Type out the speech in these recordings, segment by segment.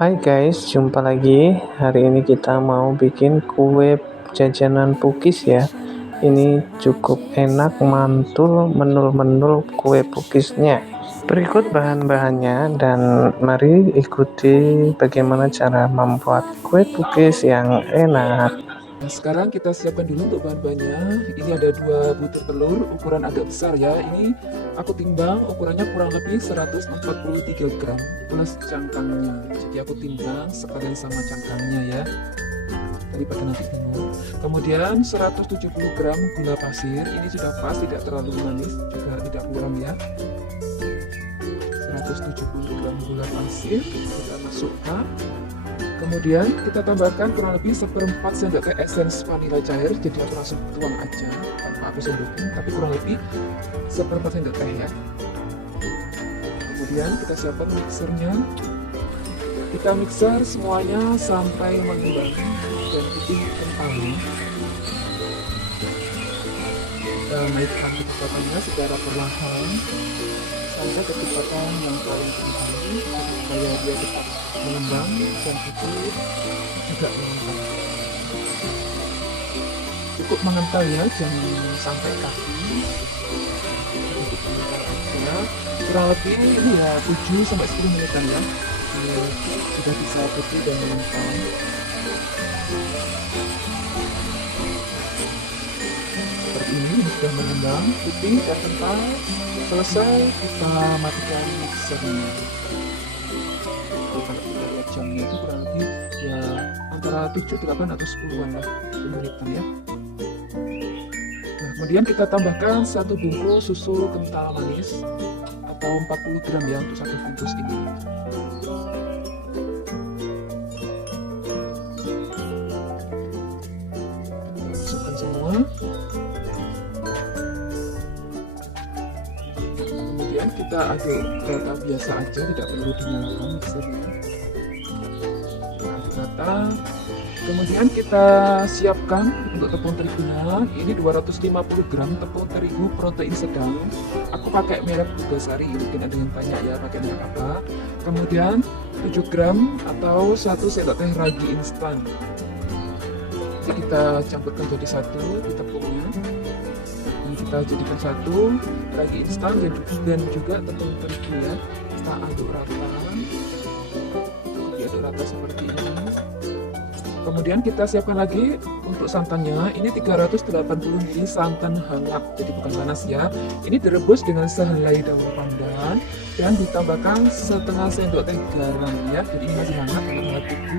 Hai guys, jumpa lagi. Hari ini kita mau bikin kue jajanan pukis ya. Ini cukup enak, mantul, menul-menul kue pukisnya. Berikut bahan-bahannya dan mari ikuti bagaimana cara membuat kue pukis yang enak. Nah, sekarang kita siapkan dulu untuk bahan-bahannya. Ini ada 2 butir telur, ukuran agak besar ya. Ini aku timbang, ukurannya kurang lebih 143 gram plus cangkangnya. Jadi aku timbang sekalian sama cangkangnya ya, daripada nanti bingung. Kemudian 170 gram gula pasir. Ini sudah pas, tidak terlalu manis, juga tidak kurang ya. 170 gram gula pasir kita masukkan. Kemudian kita tambahkan kurang lebih 1/4 sendok teh esens vanila cair. Jadi aku langsung tuang aja tanpa aku sendokin, tapi kurang lebih 1/4 sendok teh ya. Kemudian kita siapkan mixernya. Kita mixer semuanya sampai mengembang dan putih kental. Kita naikkan kecepatannya secara perlahan sampai kecepatan yang paling tinggi supaya dia tetap mengembang dan putih juga mengental. Cukup mengental ya, jangan sampai kaki. Cukup mengental aja. Kurang lebih ya 7-10 menitan ya. Sudah bisa putih dan mengental. Seperti ini sudah mengembang, putih dan kental. Selesai, kita matikan mixernya. Kalau kita lihat jamnya itu kurang lebih ya antara 7, 8 atau 10-an lah menitan ya. Nah, kemudian kita tambahkan 1 bungkus susu kental manis atau 40 gram ya untuk 1 bungkus ini. Masukkan semua. Kemudian kita aduk rata biasa aja, tidak perlu dinyalakan mixernya. Aduk rata. Kemudian kita siapkan untuk tepung terigunya. Ini 250 gram tepung terigu protein sedang. Aku pakai merek Bugasari, mungkin ada yang tanya ya pakai merek apa. Kemudian 7 gram atau 1 sendok teh ragi instan. Jadi kita campurkan jadi satu di tepungnya. Dan kita jadikan satu ragi instan dan juga tepung terigu ya. Kita aduk rata. Diaduk rata seperti ini. Kemudian kita siapkan lagi untuk santannya. Ini 380 ml santan hangat, jadi bukan panas ya. Ini direbus dengan sehelai daun pandan dan ditambahkan setengah sendok teh garam ya. Jadi ini masih hangat, hangat itu.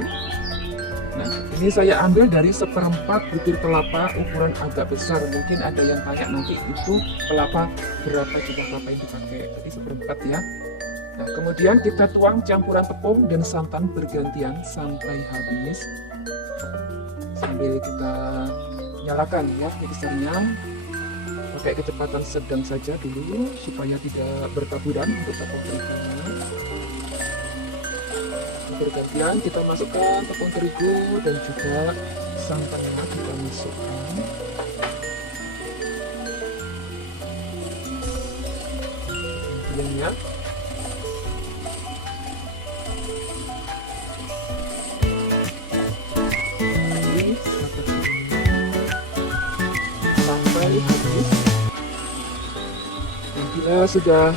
Nah, ini saya ambil dari 1/4 butir kelapa ukuran agak besar. Mungkin ada yang tanya nanti itu kelapa berapa jumlah kelapa yang dipakai. Jadi 1/4 ya. Nah, kemudian kita tuang campuran tepung dan santan bergantian sampai habis. Sambil kita nyalakan ya mixernya, pakai kecepatan sedang saja dulu supaya tidak bertaburan untuk tepung terigunya. Bergantian kita masukkan tepung terigu dan juga santannya kita masukkan. Kemudian ya. Bila sudah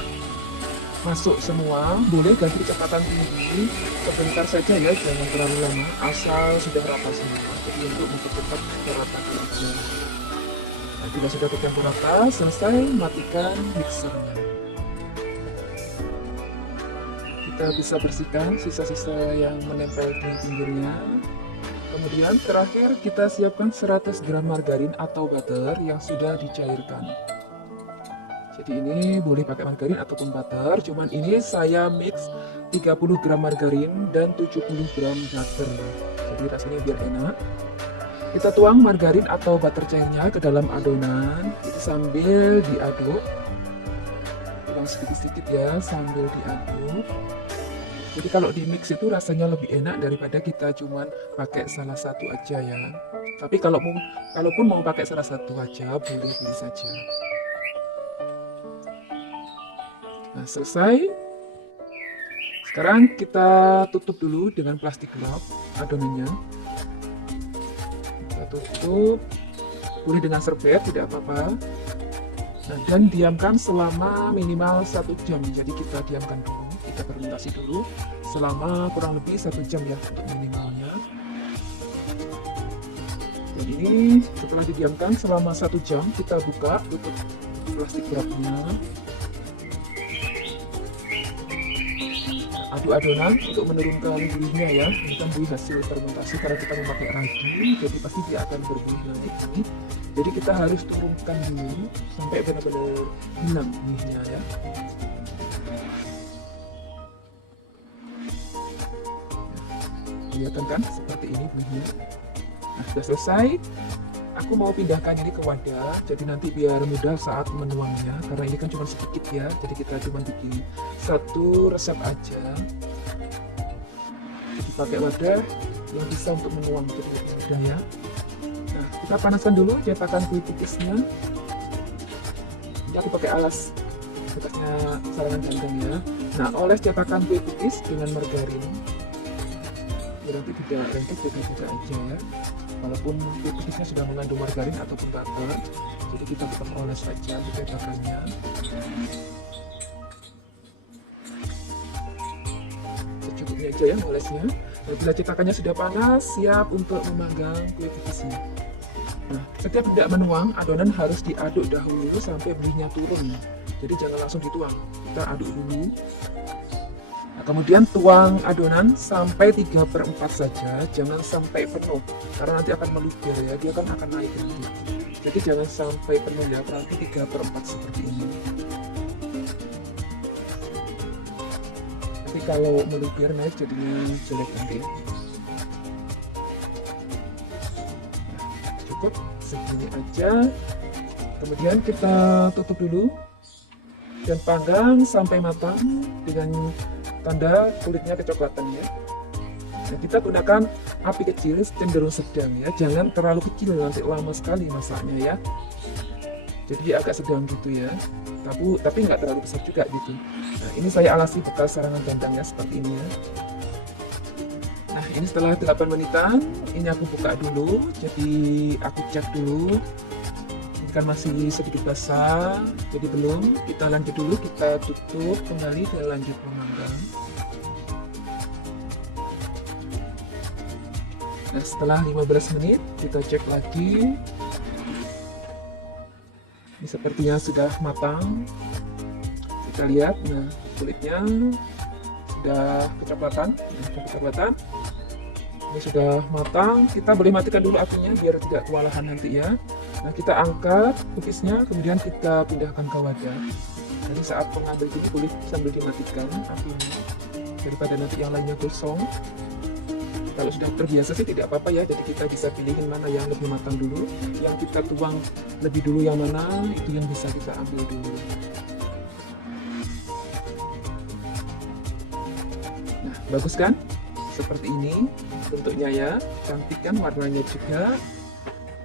masuk semua, boleh ganti kecepatan tinggi sebentar saja ya, jangan terlalu lama, asal sudah rata semua. Jadi untuk mempercepat rata aja. Nah, bila sudah tercampur rata, selesai, matikan mixernya. Kita bisa bersihkan sisa-sisa yang menempel di pinggirnya. Kemudian terakhir kita siapkan 100 gram margarin atau butter yang sudah dicairkan. Jadi ini boleh pakai margarin ataupun butter, cuman ini saya mix 30 gram margarin dan 70 gram butter. Jadi rasanya biar enak. Kita tuang margarin atau butter cairnya ke dalam adonan, jadi sambil diaduk. Tuang sedikit-sedikit ya sambil diaduk. Jadi kalau di mix itu rasanya lebih enak daripada kita cuman pakai salah satu aja ya. Tapi kalaupun mau pakai salah satu aja, boleh saja. Nah, selesai. Sekarang kita tutup dulu dengan plastik gelap adonannya. Kita tutup, boleh dengan serbet, tidak apa-apa. Nah, dan diamkan selama minimal 1 jam. Jadi kita diamkan dulu, kita fermentasi dulu selama kurang lebih 1 jam ya untuk minimalnya. Dan ini setelah didiamkan selama 1 jam, kita buka, tutup plastik gelapnya. Aduk adonan untuk menurunkan buihnya ya. Ini kan buih hasil fermentasi karena kita memakai ragi, jadi pasti dia akan berbuih nanti ini. Jadi kita harus turunkan dulu sampai benar-benar hilang buihnya ya. Kelihatan kan seperti ini buihnya. Nah, sudah selesai. Aku mau pindahkan ini ke wadah, jadi nanti biar mudah saat menuangnya. Karena ini kan cuma sedikit ya, jadi kita cuma bikin 1 resep aja. Jadi pakai wadah yang bisa untuk menuang, jadi mudah ya. Nah, kita panaskan dulu cetakan kue pukisnya. Ini aku pakai alas bekasnya sarangan gandang ya. Nah, oles cetakan kue pukis dengan margarin. Biar nanti tidak lengket, jaga aja ya. Walaupun kue pukisnya sudah mengandung margarin ataupun butter, jadi kita tetap oles saja cetakannya. Secukupnya aja ya olesnya. Nah, bila cetakannya sudah panas, siap untuk memanggang kue pukisnya. Nah, setiap tidak menuang, adonan harus diaduk dahulu sampai buihnya turun. Jadi jangan langsung dituang, kita aduk dulu. Nah, kemudian tuang adonan sampai 3/4 saja, jangan sampai penuh, karena nanti akan meluber ya, dia kan akan naik nanti. Jadi jangan sampai penuh ya, berarti 3/4 seperti ini. Tapi kalau meluber naik jadinya jelek nanti. Nah, cukup segini aja. Kemudian kita tutup dulu dan panggang sampai matang dengan tanda kulitnya kecoklatan ya. Nah, kita gunakan api kecil cenderung sedang ya, jangan terlalu kecil nanti lama sekali masaknya ya. Jadi agak sedang gitu ya, tapi nggak terlalu besar juga gitu. Nah, ini saya alasi bekas sarangan gandangnya seperti ini ya. Nah, ini setelah 8 menitan, ini aku buka dulu, jadi aku cek dulu. Ini kan masih sedikit basah, jadi belum. Kita lanjut dulu, kita tutup kembali dan lanjut memanggang. Nah, setelah 15 menit kita cek lagi. Ini sepertinya sudah matang. Kita lihat, nah kulitnya sudah kecoklatan. Ini sudah matang. Kita boleh matikan dulu apinya biar tidak kewalahan nanti ya. Nah, kita angkat pukisnya, kemudian kita pindahkan ke wadah. Jadi saat mengambil ini kulit sambil dimatikan apinya daripada nanti yang lainnya gosong. Kalau sudah terbiasa sih tidak apa-apa ya, jadi kita bisa pilihin mana yang lebih matang dulu, yang kita tuang lebih dulu yang mana, itu yang bisa kita ambil dulu. Nah, bagus kan? Seperti ini bentuknya ya, cantik kan warnanya juga.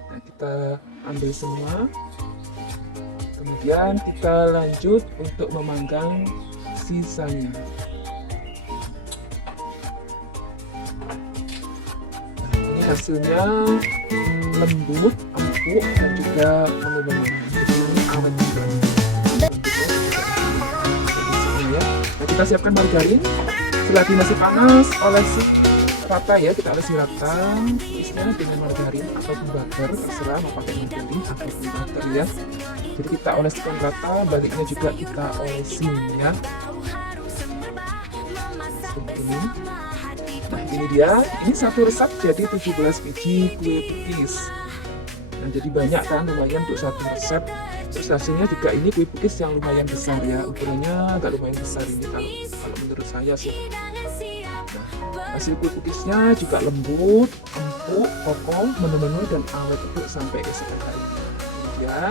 Nah, kita ambil semua, kemudian kita lanjut untuk memanggang sisanya. Hasilnya lembut, empuk, dan juga mengembang. Jadi ini awet juga. Ya. Nah, kita siapkan margarin. Selagi masih panas, olesi rata ya, kita olesi rata. Isinya dengan margarin ataupun butter, terserah mau pakai margarin ataupun butter ya. Jadi kita oleskan rata, baliknya juga kita olesin ya. Seperti ini. Nah, ini dia, ini satu resep jadi 17 biji kue pukis. Nah, jadi banyak kan, lumayan untuk satu resep. Terus hasilnya juga ini kue pukis yang lumayan besar ya, ukurannya agak lumayan besar ini kalau menurut saya sih. Nah, hasil kue pukisnya juga lembut, empuk, kokoh, menu-menu dan awet untuk sampai keesokan harinya. Ya.